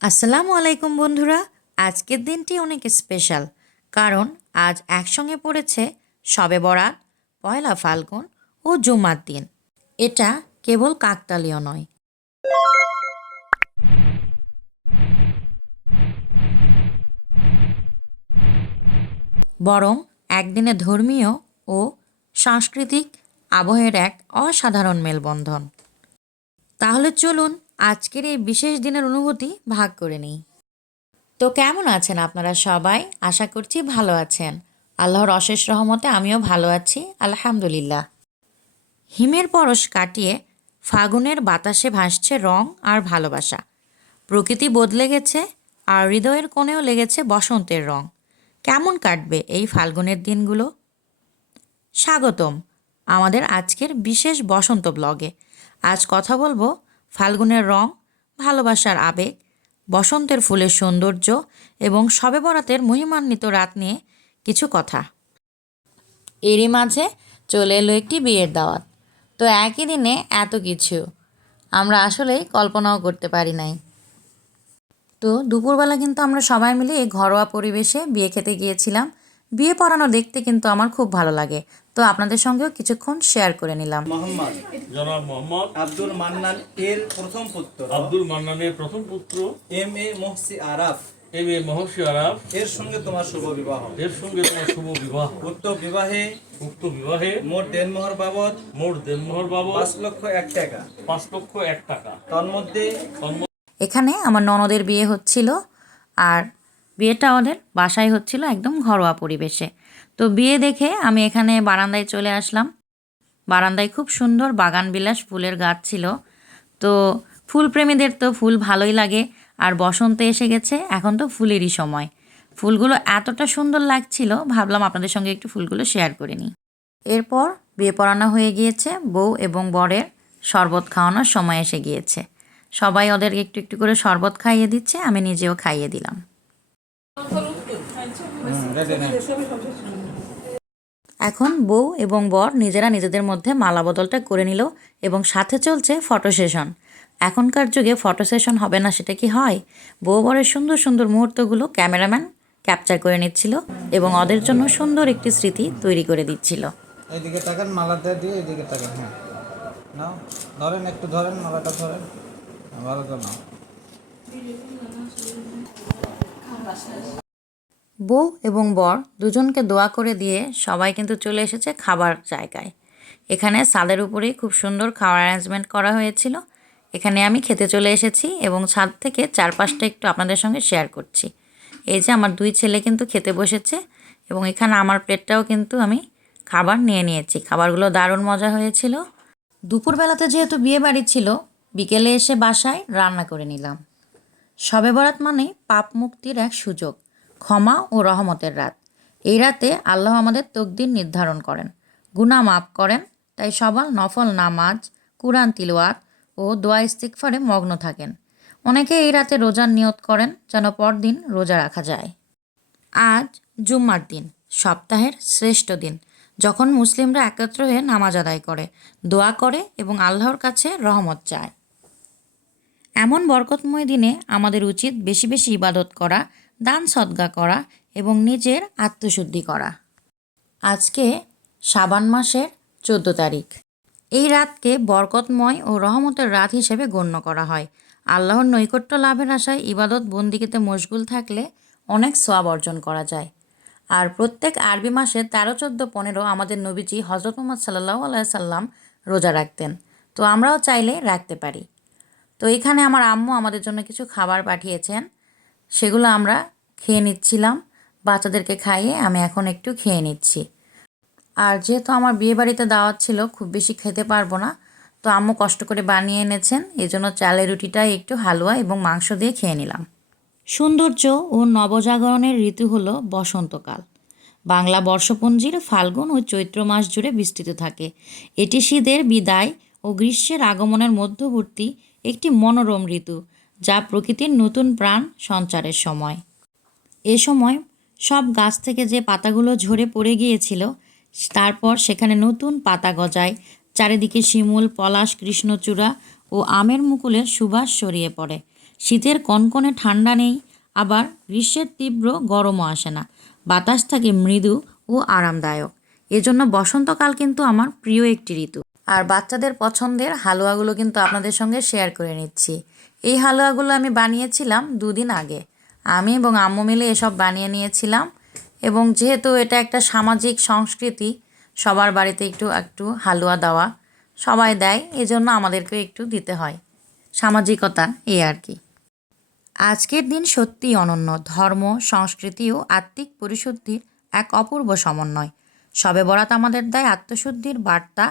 আসসালামু আলাইকুম বন্ধুরা। আজকের দিনটি অনেক স্পেশাল, কারণ আজ একসঙ্গে পড়েছে শবে বরাত, পয়লা ফাল্গুন ও জুমার দিন। এটা কেবল কাকতালীয় নয়, বরং একদিনে ধর্মীয় ও সাংস্কৃতিক আবহের এক অসাধারণ মেলবন্ধন। তাহলে চলুন আজকের এই বিশেষ দিনের অনুভূতি ভাগ করে নিই। তো কেমন আছেন আপনারা সবাই? আশা করছি ভালো আছেন। আল্লাহর অশেষ রহমতে আমিও ভালো আছি, আলহামদুলিল্লাহ। হিমের পরশ কাটিয়ে ফাগুনের বাতাসে ভাসছে রং আর ভালোবাসা। প্রকৃতি বদলে গেছে, আর হৃদয়ের কোণেও লেগেছে বসন্তের রং। কেমন কাটবে এই ফাল্গুনের দিনগুলো? স্বাগতম আমাদের আজকের বিশেষ বসন্ত ব্লগে। আজ কথা বলবো ফাল্গুনের রং, ভালোবাসার আবেগ, বসন্তের ফুলের সৌন্দর্য এবং শবে বরাতের মহিমান্বিত রাত নিয়ে কিছু কথা। এরই মাঝে চলে এলো একটি বিয়ের দাওয়াত। তো একই দিনে এত কিছু আমরা আসলেই কল্পনাও করতে পারি নাই। তো দুপুরবেলা কিন্তু আমরা সবাই মিলে এই ঘরোয়া পরিবেশে বিয়ে খেতে গিয়েছিলাম। বিয়ে পড়ানো দেখতে কিন্তু আমার খুব ভালো লাগে, তো আপনাদের সঙ্গেও কিছুক্ষণ শেয়ার করে নিলাম। মোহাম্মদ জনাব মোহাম্মদ আব্দুল মান্নান এর প্রথম পুত্র আব্দুল মান্নানের প্রথম পুত্র এম.এ. মোহসি আরাফ এম.এ. মহসি আরাফ এর সঙ্গে তোমার শুভ বিবাহ। এর সঙ্গে তোমার শুভ বিবাহ। উক্ত বিবাহে মোট দেনমোহর বাবদ দেনমোহর বাবদ 5,01,000 টাকা। 5,01,000 টাকা। তন্মধ্যে এখানে আমার ননদের বিয়ে হচ্ছিল, আর বিয়েটা ওদের বাসায় হচ্ছিল একদম ঘরোয়া পরিবেশে। তো বিয়ে দেখে আমি এখানে বারান্দায় চলে আসলাম। বারান্দায় খুব সুন্দর বাগানবিলাস ফুলের গাছ ছিল। তো ফুলপ্রেমীদের তো ফুল ভালোই লাগে, আর বসন্তে এসে গেছে, এখন তো ফুলেরই সময়। ফুলগুলো এতটা সুন্দর লাগছিল, ভাবলাম আপনাদের সঙ্গে একটু ফুলগুলো শেয়ার করে নিই। এরপর বিয়ে পড়ানো হয়ে গিয়েছে, বউ এবং বরের শরবত খাওয়ানোর সময় এসে গিয়েছে। সবাই ওদেরকে একটু একটু করে শরবত খাইয়ে দিচ্ছে, আমি নিজেও খাইয়ে দিলাম। এখন বউ এবং বর নিজেরা নিজেদের মধ্যে মালা বদলটা করে নিল, এবং সাথে চলছে ফটো সেশন। এখনকার যুগে ফটো সেশন হবে না সেটা কি হয়? বউ বরের সুন্দর সুন্দর মুহূর্তগুলো ক্যামেরাম্যান ক্যাপচার করে নিচ্ছিল এবং ওদের জন্য সুন্দর একটি স্মৃতি তৈরি করে দিচ্ছিল। এইদিকে তাকান, মালাটা দিয়ে এইদিকে তাকান। হ্যাঁ, নাও, ধরেন, একটু ধরেন, মালাটা ধরেন, ভালো তো নাও। বউ এবং বর দুজনকে দোয়া করে দিয়ে সবাই কিন্তু চলে এসেছে খাবার জায়গায়। এখানে ছাদের উপরেই খুব সুন্দর খাওয়ার অ্যারেঞ্জমেন্ট করা হয়েছিল। এখানে আমি খেতে চলে এসেছি এবং ছাদ থেকে চারপাশটা একটু আপনাদের সঙ্গে শেয়ার করছি। এই যে আমার দুই ছেলে কিন্তু খেতে বসেছে, এবং এখানে আমার প্লেটটাও কিন্তু আমি খাবার নিয়ে নিয়েছি। খাবারগুলো দারুণ মজা হয়েছিল। দুপুরবেলাতে যেহেতু বিয়ে বাড়ি ছিল, বিকেলে এসে বাসায় রান্না করে নিলাম। শবে বরাত মানে পাপ মুক্তির এক সুযোগ, ক্ষমা ও রহমতের রাত। এই রাতে আল্লাহ আমাদের তকদির নির্ধারণ করেন, গুনাহ মাফ করেন। তাই সবার নফল নামাজ, কুরআন তিলাওয়াত ও দোয়া ইস্তিগফারে মগ্ন থাকেন। অনেকে এই রাতে রোজার নিয়ত করেন যেন পরদিন রোজা রাখা যায়। আজ জুম্মার দিন, সপ্তাহের শ্রেষ্ঠ দিন, যখন মুসলিমরা একত্র হয়ে নামাজ আদায় করে, দোয়া করে এবং আল্লাহর কাছে রহমত চায়। এমন বরকতময় দিনে আমাদের উচিত বেশি বেশি ইবাদত করা, দান সদকা করা এবং নিজের আত্মশুদ্ধি করা। আজকে শাবান মাসের 14 তারিখ। এই রাতকে বরকতময় ও রহমতের রাত হিসেবে গণ্য করা হয়। আল্লাহর নৈকট্য লাভের আশায় ইবাদত বন্দিগিতে মশগুল থাকলে অনেক সওয়াব অর্জন করা যায়। আর প্রত্যেক আরবি মাসে 13, 14, 15 আমাদের নবীজি হজরত মুহাম্মদ সাল্লাল্লাহু আলাইহি সাল্লাম রোজা রাখতেন। তো আমরাও চাইলে রাখতে পারি। তো এখানে আমার আম্মু আমাদের জন্য কিছু খাবার পাঠিয়েছেন, সেগুলো আমরা খেয়ে নিচ্ছিলাম। বাচ্চাদেরকে খাইয়ে আমি এখন একটু খেয়ে নিচ্ছি। আর যেহেতু আমার বিয়েবাড়িতে দাওয়াত ছিল, খুব বেশি খেতে পারবো না, তো আম্মু কষ্ট করে বানিয়ে এনেছেন, এই জন্য চালের রুটিটাই একটু হালুয়া এবং মাংস দিয়ে খেয়ে নিলাম। সৌন্দর্য ও নবজাগরণের ঋতু হলো বসন্তকাল। বাংলা বর্ষপঞ্জির ফাল্গুন ও চৈত্র মাস জুড়ে বিস্তৃত থাকে। এটি শীতের বিদায় ও গ্রীষ্মের আগমনের মধ্যবর্তী একটি মনোরম ঋতু, যা প্রকৃতির নতুন প্রাণ সঞ্চারের সময়। এ সময় সব গাছ থেকে যে পাতাগুলো ঝরে পড়ে গিয়েছিল, তারপর সেখানে নতুন পাতা গজায়। চারিদিকে শিমুল, পলাশ, কৃষ্ণচূড়া ও আমের মুকুলের সুবাস ছড়িয়ে পড়ে। শীতের কনকনে ঠান্ডা নেই, আবার গ্রীষ্মের তীব্র গরমও আসে না। বাতাস থাকে মৃদু ও আরামদায়ক। এজন্য বসন্তকাল কিন্তু আমার প্রিয় একটি ঋতু। আর বাচ্চাদের পছন্দের হালুয়াগুলো কিন্তু আপনাদের সঙ্গে শেয়ার করে নিচ্ছি। এই হালুয়াগুলো আমি বানিয়েছিলাম 2 দিন আগে। আমি এবং আম্মু মিলে এসব বানিয়ে নিয়েছিলাম, এবং যেহেতু এটা একটা সামাজিক সংস্কৃতি, সবার বাড়িতে একটু একটু হালুয়া দেওয়া, সবাই দেয়, এজন্য আমাদেরকেও একটু দিতে হয়। সামাজিকতা এই আর কি। আজকের দিন সত্যিই অনন্য। ধর্ম, সংস্কৃতি ও আত্মিক পরিশুদ্ধির এক অপূর্ব সমন্বয়। শবে বরাত আমাদের দেয় আত্মশুদ্ধির বার্তা,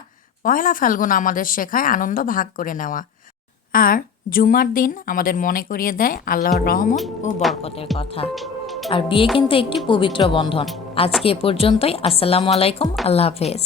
পহেলা ফাল্গুন আমাদের শেখায় আনন্দ ভাগ করে নেওয়া, আর জুমার দিন আমাদের মনে করিয়ে দেয় আল্লাহর রহমত ও বরকতের কথা। আর বিয়ে কিন্তু একটি পবিত্র বন্ধন। আজকে এ পর্যন্তই। আসসালামু আলাইকুম, আল্লাহ হাফেজ।